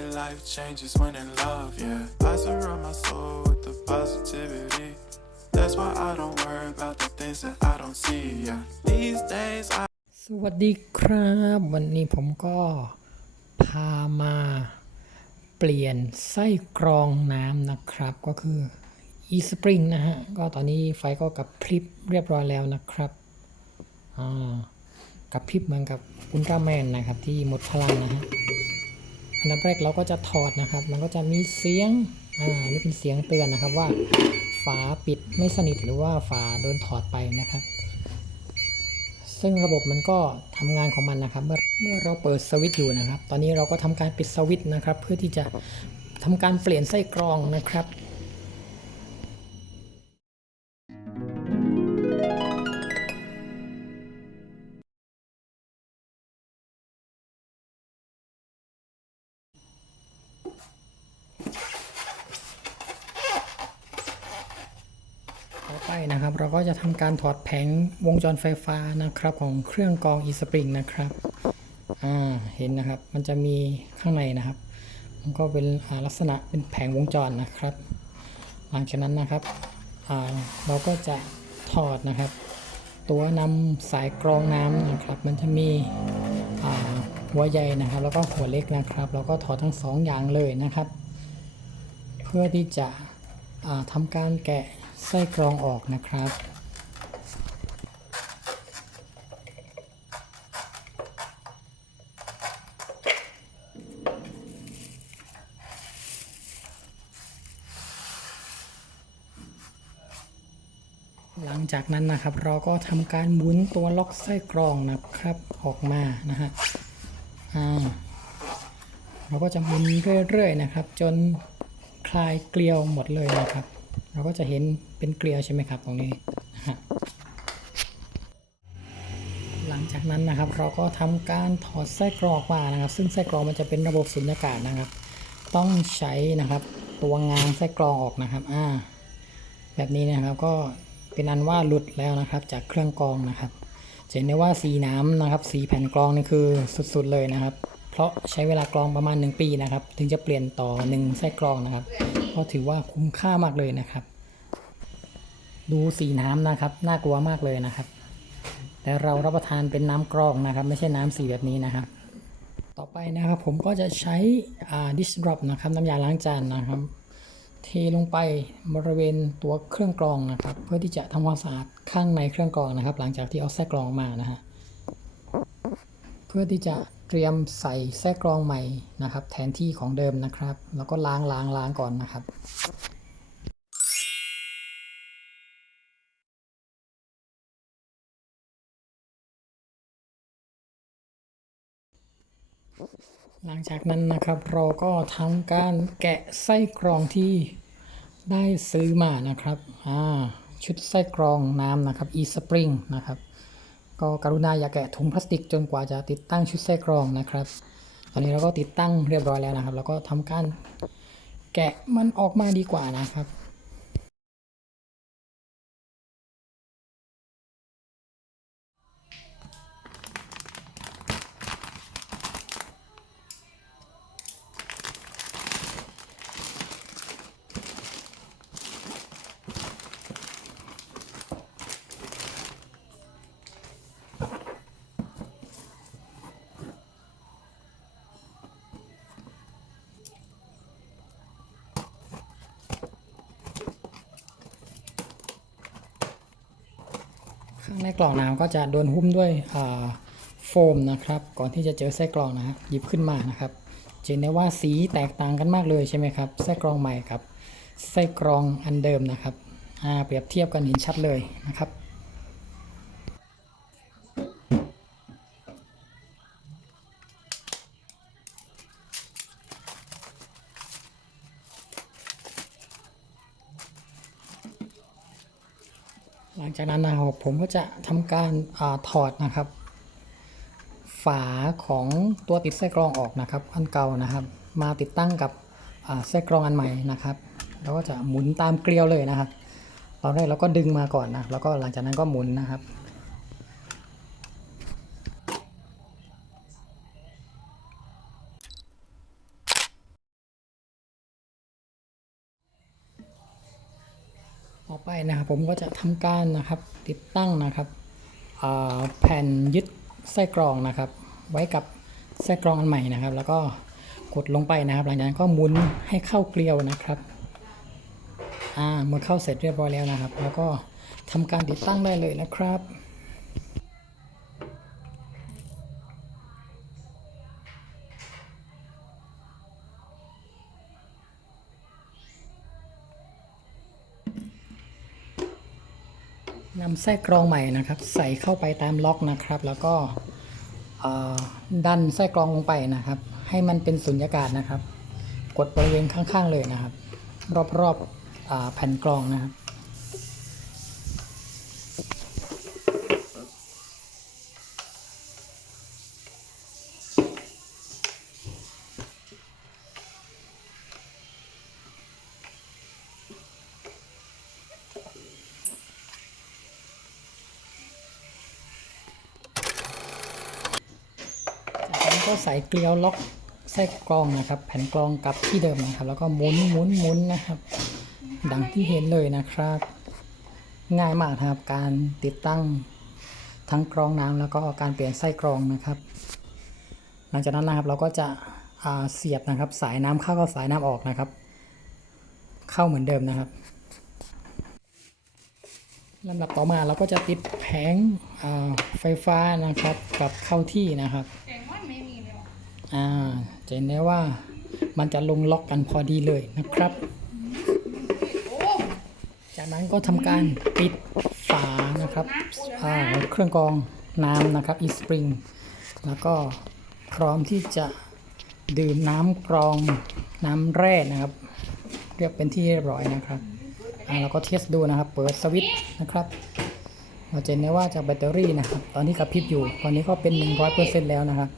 way life changes when in love, yeah. I surround my soul with the positivity. That's why I don't worry about the things that I don't see, yeah. These days, I สวัสดีครับ วันนี้ผมก็พามา เปลี่ยนไส้กรองน้ำนะครับ ก็คือ e-spring นะฮะ ก็ตอนนี้ไฟก็กับพริบเรียบร้อยแล้วนะครับอ่ากับพริบเหมือนกับอุลตร้าแมนนะครับที่หมดพลังนะฮะ อันดับแรกเราก็จะถอดนะครับ มันก็จะมีเสียง อ่า นี่เป็นเสียงเตือนนะครับว่าฝาปิดไม่สนิทหรือว่าฝาโดนถอดไปนะครับ ซึ่งระบบมันก็ทำงานของมันนะครับ เมื่อเมื่อเราเปิดสวิตช์อยู่นะครับ ตอนนี้เราก็ทำการปิดสวิตช์นะครับ เพื่อที่จะทำการเปลี่ยนไส้กรองนะครับ นะครับ เราก็จะทำการถอดแผงวงจรไฟฟ้านะครับของเครื่องกรอง e-spring นะครับอ่าเห็นนะครับมันจะมีข้างในนะครับ มันก็เป็นลักษณะเป็นแผงวงจรนะครับ หลังจากนั้นนะครับเราก็จะถอดนะครับ ตัวนำสายกรองน้ำนะครับ มันจะมีหัวใหญ่นะครับ แล้วก็หัวเล็กนะครับ เราก็ถอดทั้งสองอย่างเลยนะครับ เพื่อที่จะอ่าทำการแกะ ไส้กรองออกนะครับ หลังจากนั้นนะครับเราก็ทำการหมุนตัวล็อกไส้กรองนะครับออกมานะฮะอ่าเราก็จะหมุนเรื่อยๆนะครับ จนคลายเกลียวหมดเลยนะครับ เราก็จะเห็นเป็นเกลียวใช่ไหมครับตรงนี้ หลังจากนั้นนะครับเราก็ทำการถอดไส้กรองออกมานะครับ ซึ่งไส้กรองมันจะเป็นระบบสุญญากาศนะครับ ต้องใช้นะครับตัวงางไส้กรองออกนะครับ อ่า แบบนี้นะครับก็เป็นอันว่าหลุดแล้วนะครับ จากเครื่องกรองนะครับจะเห็นได้ว่าสีน้ำนะครับ สีแผ่นกรองนี่คือสุดๆเลยนะครับ เพราะใช้เวลากรองประมาณ 1 ปีนะครับ ถึงจะเปลี่ยนต่อ 1 ไส้กรองนะครับ ก็ถือว่าคุ้มค่ามากเลยนะครับ ดูสีน้ำนะครับ น่ากลัวมากเลยนะครับ แต่เรารับประทานเป็นน้ำกรองนะครับ ไม่ใช่น้ำสีแบบนี้นะครับ ต่อไปนะครับผมก็จะใช้อ่า dish drop นะครับน้ำยาล้างจานนะครับเทลงไปบริเวณตัวเครื่องกรองนะครับ เพื่อที่จะทำความสะอาดข้างในเครื่องกรองนะครับ หลังจากที่เอาแส้กรองมานะฮะเพื่อที่จะ เตรียมใส่แส้กรองใหม่นะครับ แทนที่ของเดิมนะครับ แล้วก็ล้างล้างล้างก่อนนะครับหลังจากนั้นนะครับเราก็ทำการแกะไส้กรองที่ได้ซื้อมานะครับอ่าชุดไส้กรองน้ำนะครับ e-spring นะครับ ก็กรุณาอย่าแกะถุงพลาสติกจนกว่าจะติดตั้งชุดไส้กรองนะครับ ตอนนี้เราก็ติดตั้งเรียบร้อยแล้วนะครับ แล้วก็ทำการแกะมันออกมาดีกว่านะครับ ข้างในกล่องน้ำก็จะโดนหุ้มด้วยโฟมนะครับ ก่อนที่จะเจอไส้กรองนะครับหยิบขึ้นมานะครับจะเห็นได้ว่าสีแตกต่างกันมากเลยใช่ไหมครับไส้กรองใหม่กับไส้กรองอันเดิมนะครับเปรียบเทียบกันเห็นชัดเลยนะครับ หลังจากนั้นนะครับผมก็จะทำการอาถอดนะครับ ฝาของตัวติดไส้กรองออกนะครับอันเก่านะครับ มาติดตั้งกับอ่าไส้กรองอันใหม่นะครับแล้วก็จะหมุนตามเกลียวเลยนะครับตอนแรกเราก็ดึงมาก่อนนะแล้วก็หลังจากนั้นก็หมุนนะครับ ต่อไปนะครับผมก็จะทำการนะครับติดตั้งนะครับแผ่นยึดไส้กรองนะครับ ไว้กับไส้กรองอันใหม่นะครับ แล้วก็กดลงไปนะครับ หลังจากนั้นก็หมุนให้เข้าเกลียวนะครับอ่าเมื่อเข้าเสร็จเรียบร้อยแล้วนะครับ แล้วก็ทำการติดตั้งได้เลยนะครับ นำไส้กรองใหม่นะครับ ใส่เข้าไปตามล็อกนะครับ แล้วก็ดันไส้กรองลงไปนะครับ ให้มันเป็นสุญญากาศนะครับ กดบริเวณข้างๆเลยนะครับ รอบๆแผ่นกรองนะครับ จา ก็ใส่เกลียวล็อกไส้กรองนะครับ แผ่นกรองกลับที่เดิมนะครับ แล้วก็หมุนหมุนหมุนนะครับ ดังที่เห็นเลยนะครับ ง่ายมากครับการติดตั้งทั้งกรองน้ำแล้วก็การเปลี่ยนไส้กรองนะครับ หลังจากนั้นนะครับเราก็จะเสียบนะครับ สายน้ำเข้ากับสายน้ำออกนะครับ เข้าเหมือนเดิมนะครับลำดับต่อมาเราก็จะติดแผงไฟฟ้านะครับกับเข้าที่นะครับ อ่าจะเห็นได้ว่ามันจะลงล็อกกันพอดีเลยนะครับ จากนั้นก็ทำการปิดฝานะครับอ่าเครื่องกรองน้ำนะครับ e spring แล้วก็พร้อมที่จะดื่มน้ำกรองน้ำแร่นะครับ เรียบเป็นที่เรียบร้อยนะครับอ่าเราก็เทสดูนะครับ เปิดสวิตช์นะครับเราจะเห็นได้ว่าจากแบตเตอรี่นะครับ ตอนนี้กระพริบอยู่ ตอนนี้ก็เป็น 100%แล้วนะครับ